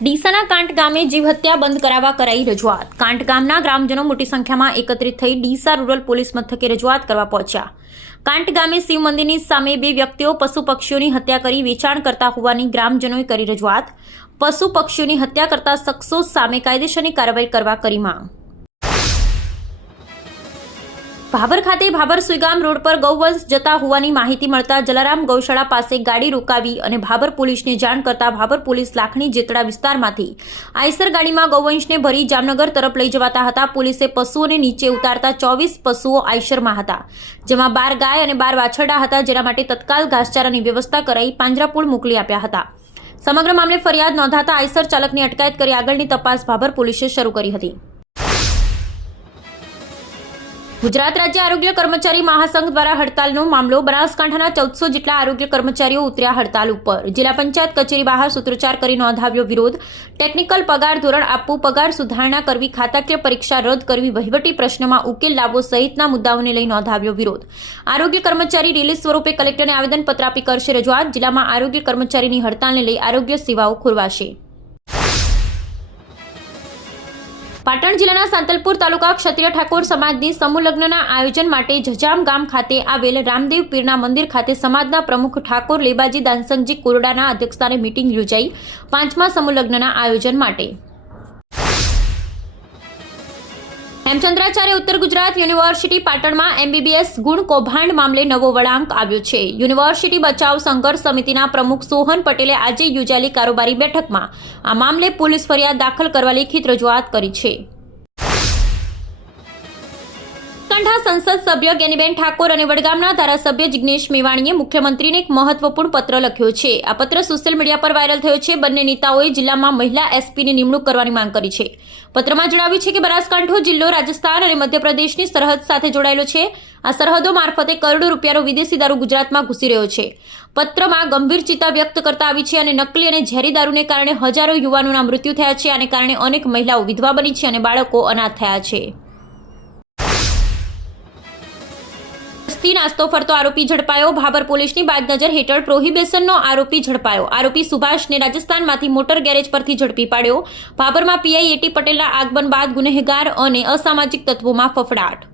ડીસાના કાંટ ગામે જીવહત્યા બંધ કરાવવા કરાઈ રજૂઆત। કાંટ ગામના ગ્રામજનો મોટી સંખ્યામાં એકત્રિત થઈ ડીસા રૂરલ પોલીસ મથકે રજૂઆત કરવા પહોંચ્યા। કાંટ ગામે શિવ મંદિરની સામે બે વ્યક્તિઓ પશુ પક્ષીઓની હત્યા કરી વેચાણ કરતા હોવાની ગ્રામજનોએ કરી રજૂઆત। પશુ પક્ષીઓની હત્યા કરતા શખ્સો સામે કાયદેસરની કાર્યવાહી કરવા કરી માંગ। ભાભર ખાતે ભાભર સુઈગામ રોડ પર ગૌવંશ જતા હોવાની માહિતી મળતા જલારામ ગૌશાળા પાસે ગાડી રોકાવી અને ભાભર પોલીસને જાણ કરતા ભાભર પોલીસ લાખણી જેતડા વિસ્તારમાંથી આઈસર ગાડીમાં ગૌવંશને ભરી જામનગર તરફ લઈ જવાતા હતા। પોલીસે પશુઓને નીચે ઉતારતા 24 પશુઓ આઈસરમાં હતા, જેમાં 12 ગાય અને 12 વાછરડા હતા, જેના માટે તત્કાલ ઘાસચારાની વ્યવસ્થા કરાઈ પાંજરાપોળ મોકલી આપ્યા હતા। સમગ્ર મામલે ફરિયાદ નોંધાતા આઈસર ચાલકની અટકાયત કરી આગળની તપાસ ભાભર પોલીસે શરૂ કરી હતી। ગુજરાત રાજ્ય આરોગ્ય કર્મચારી મહાસંઘ દ્વારા હડતાલનો મામલો। બનાસકાંઠાના 1400 જેટલા આરોગ્ય કર્મચારીઓ ઉતર્યા હડતાલ ઉપર। જિલ્લા પંચાયત કચેરી બહાર સૂત્રોચ્ચાર કરી નોંધાવ્યો વિરોધ। ટેકનિકલ પગાર ધોરણ આપવું, પગાર સુધારણા કરવી, ખાતાકીય પરીક્ષા રદ કરવી, વહીવટી પ્રશ્નમાં ઉકેલ લાવવો સહિતના મુદ્દાઓને લઈ નોંધાવ્યો વિરોધ। આરોગ્ય કર્મચારી રિલીઝ સ્વરૂપે કલેક્ટરને આવેદનપત્ર આપી કરશે રજૂઆત। જિલ્લામાં આરોગ્ય કર્મચારીની હડતાલને લઈ આરોગ્ય સેવાઓ ખોરવાશે। પાટણ જિલ્લાના સાંતલપુર તાલુકા ક્ષત્રિય ઠાકોર સમાજની સમૂહ લગ્નના આયોજન માટે જજામ ગામ ખાતે આવેલ રામદેવ પીરના મંદિર ખાતે સમાજના પ્રમુખ ઠાકોર લેબાજી દાનસંગજી કોરડાના અધ્યક્ષસ્થાને મીટિંગ યોજાઈ 5મા સમૂહ લગ્નના આયોજન માટે। હેમચંદ્રાચાર્ય ઉત્તર ગુજરાત યુનિવર્સિટી પાટણમાં MBBS ગુણ કૌભાંડ મામલે નવો વળાંક આવ્યો છે। યુનિવર્સિટી બચાવ સંઘર્ષ સમિતિના પ્રમુખ સોહન પટેલે આજે યોજાયેલી કારોબારી બેઠકમાં આ મામલે પોલીસ ફરિયાદ દાખલ કરવા લેખિત રજૂઆત કરી છે। સંસદ સભ્ય જ્ઞાનીબેન ઠાકોર અને વડગામના ધારાસભ્ય જિગ્નેશ મેવાણીએ મુખ્યમંત્રીને એક મહત્વપૂર્ણ પત્ર લખ્યો છે। આ પત્ર સોશિયલ મીડિયા પર વાયરલ થયો છે। બંને નેતાઓએ જિલ્લામાં મહિલા એસપીની નિમણૂક કરવાની માંગ કરી છે। પત્રમાં જણાવ્યું છે કે બનાસકાંઠો જિલ્લો રાજસ્થાન અને મધ્યપ્રદેશની સરહદ સાથે જોડાયેલો છે। આ સરહદો મારફતે કરોડો રૂપિયાનો વિદેશી દારૂ ગુજરાતમાં ઘૂસી રહ્યો છે। પત્રમાં ગંભીર ચિંતા વ્યક્ત કરતા આવી છે અને નકલી અને ઝેરી દારૂને કારણે હજારો યુવાનોના મૃત્યુ થયા છે। આને કારણે અનેક મહિલાઓ વિધવા બની છે અને બાળકો અનાથ થયા છે। નાસ્તો ફરતો આરોપી ઝડપાયો। ભાભર પોલીસની બાદનજર હેઠળ પ્રોહિબિશનનો આરોપી ઝડપાયો। આરોપી સુભાષને રાજસ્થાનમાંથી મોટર ગેરેજ પરથી ઝડપી પાડ્યો। ભાભરમાં પીઆઈ એટી પટેલના આગમન બાદ ગુનેગાર અને અસામાજિક તત્વોમાં ફફડાટ।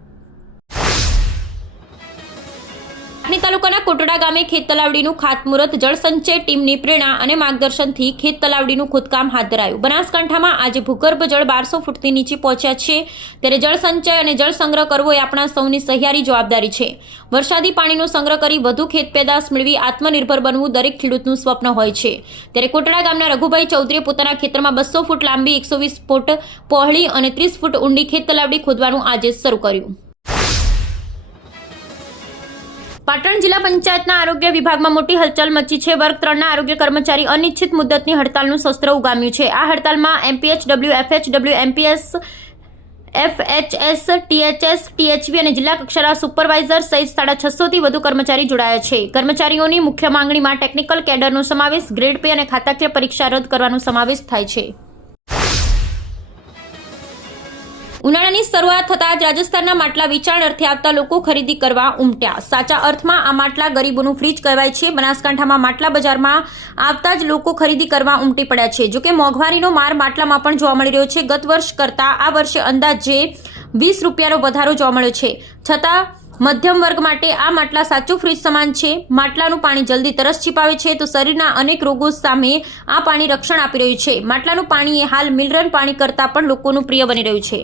તાલુકાના કોટડા ગામે ખેત તલાવડીનું ખાતમુહૂર્ત જળસંચય ટીમની પ્રેરણા અને માર્ગદર્શનથી ખેત તલાવડીનું ખોદકામ હાથ ધરાયું। બનાસકાંઠામાં આજે ભૂગર્ભ જળ 1200 ફૂટથી નીચે પહોંચ્યા છે, ત્યારે જળસંચય અને જળ સંગ્રહ કરવો એ આપણા સૌની સહિયારી જવાબદારી છે। વરસાદી પાણીનો સંગ્રહ કરી વધુ ખેત પેદાશ મેળવી આત્મનિર્ભર બનવું દરેક ખેડૂતનું સ્વપ્ન હોય છે। ત્યારે કોટડા ગામના રઘુભાઈ ચૌધરીએ પોતાના ખેતરમાં 200 ફૂટ લાંબી, 120 ફૂટ પહોળી અને 30 ફૂટ ઊંડી ખેત તલાવડી ખોદવાનું આજે શરૂ કર્યું। પાટણ જિલ્લા પંચાયતના આરોગ્ય વિભાગમાં મોટી હલચલ મચી છે। વર્ગ 3ના આરોગ્ય કર્મચારી અનિશ્ચિત મુદ્દતની હડતાલનું શસ્ત્ર ઉગામ્યું છે। આ હડતાલમાં MPHW, FHW, MPS, FHS, THS, THV અને જિલ્લા કક્ષાના સુપરવાઇઝર સહિત 650થી વધુ કર્મચારી જોડાયા છે। કર્મચારીઓની મુખ્ય માંગણીમાં ટેકનિકલ કેડરનો સમાવેશ, ગ્રેડ પે અને ખાતાકીય પરીક્ષા રદ કરવાનો સમાવેશ થાય છે। ઉનાળાની શરૂઆત થતાં જ રાજસ્થાનના માટલા વેચાણ અર્થે આવતા લોકો ખરીદી કરવા ઉમટ્યા। સાચા અર્થમાં આ માટલા ગરીબોનું ફ્રીજ કહેવાય છે। બનાસકાંઠામાં માટલા બજારમાં આવતા જ લોકો ખરીદી કરવા ઉમટી પડ્યા છે। જોકે મોંઘવારીનો માર માટલામાં પણ જોવા મળી રહ્યો છે। ગત વર્ષ કરતાં આ વર્ષે અંદાજે 20 રૂપિયાનો વધારો જોવા મળ્યો છે। છતાં મધ્યમ વર્ગ માટે આ માટલા સાચું ફ્રીજ સમાન છે। માટલાનું પાણી જલ્દી તરસ છીપાવે છે, તો શરીરના અનેક રોગો સામે આ પાણી રક્ષણ આપી રહ્યું છે। માટલાનું પાણી એ હાલ મિનરલ પાણી કરતાં પણ લોકોનું પ્રિય બની રહ્યું છે।